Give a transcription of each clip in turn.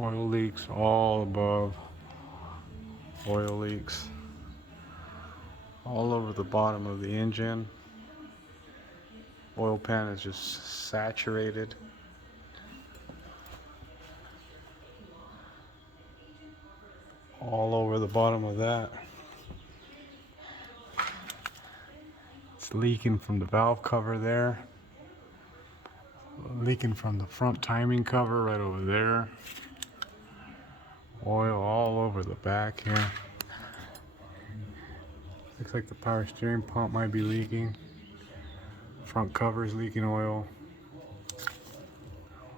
Oil leaks all above. Oil leaks all over the bottom of the engine. Oil pan is just saturated. All over the bottom of that. It's leaking from the valve cover there. Leaking from the front timing cover right over there. Oil all over the back here. Looks like the power steering pump might be leaking. Front cover is leaking oil.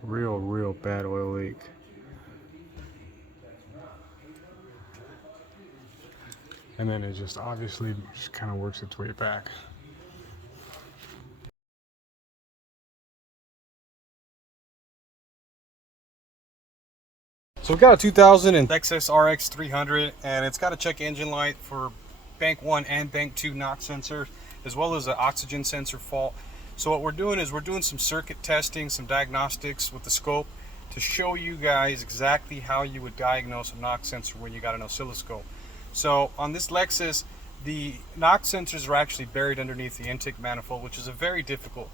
Real bad oil leak. And then it just obviously just kind of works its way back. So we've got a 2000 Lexus RX300, and it's got a check engine light for bank 1 and bank 2 knock sensors, as well as an oxygen sensor fault. So what we're doing is we're doing some circuit testing, some diagnostics with the scope to show you guys exactly how you would diagnose a knock sensor when you got an oscilloscope. So on this Lexus, the knock sensors are actually buried underneath the intake manifold, which is a very difficult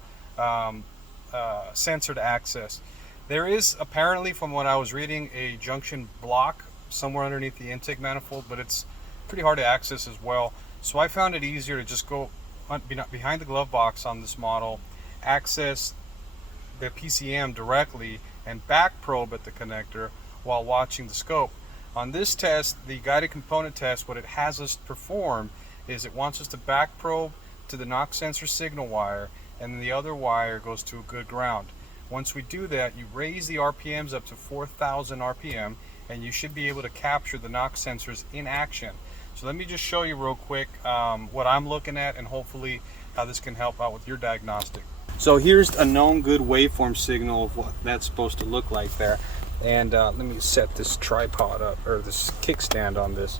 sensor to access. There is apparently, from what I was reading, a junction block somewhere underneath the intake manifold, but it's pretty hard to access as well. So I found it easier to just go behind the glove box on this model, access the PCM directly, and back probe at the connector while watching the scope. On this test, the guided component test, what it has us perform is it wants us to back probe to the knock sensor signal wire, and then the other wire goes to a good ground. Once we do that, you raise the RPMs up to 4,000 RPM, and you should be able to capture the knock sensors in action. So let me just show you real quick what I'm looking at, and hopefully how this can help out with your diagnostic. So here's a known good waveform signal of what that's supposed to look like there. And let me set this tripod up, or this kickstand on this.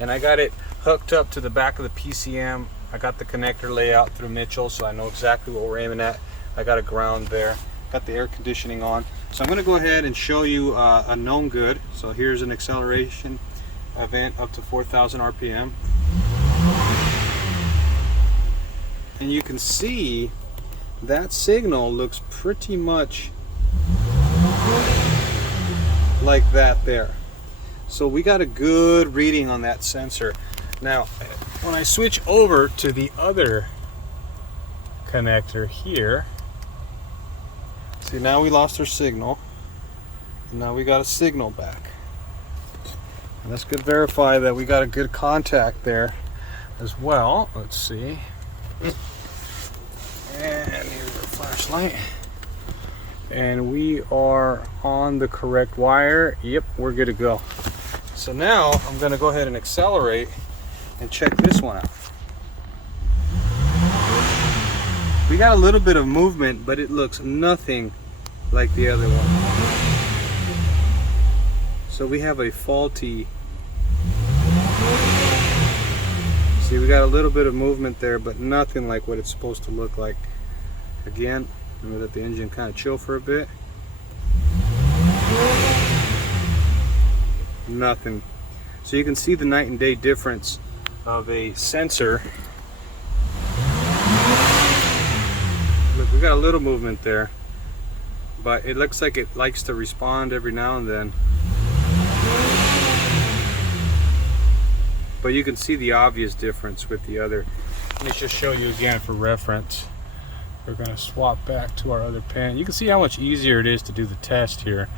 And I got it hooked up to the back of the PCM. I got the connector layout through Mitchell, so I know exactly what we're aiming at. I got a ground there. Got the air conditioning on. So I'm going to go ahead and show you a known good. So here's an acceleration event up to 4,000 RPM. And you can see that signal looks pretty much like that there. So we got a good reading on that sensor. Now, when I switch over to the other connector here, see, now we lost our signal, and now we got a signal back. And that's good to verify that we got a good contact there as well. Let's see. And here's our flashlight. And we are on the correct wire. Yep, we're good to go. So now I'm going to go ahead and accelerate and check this one out. We got a little bit of movement, but it looks nothing like the other one. So we have a faulty. See, we got a little bit of movement there, but nothing like what it's supposed to look like. Again, I'm gonna let the engine kind of chill for a bit. Nothing. So you can see the night and day difference of a sensor. Look, we got a little movement there, but it looks like it likes to respond every now and then. But you can see the obvious difference with the other. Let me just show you again for reference. We're going to swap back to our other pan. You can see how much easier it is to do the test here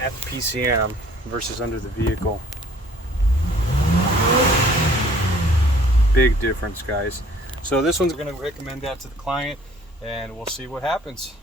at the PCM versus under the vehicle. Big difference, guys. So this one's going to recommend that to the client, and we'll see what happens.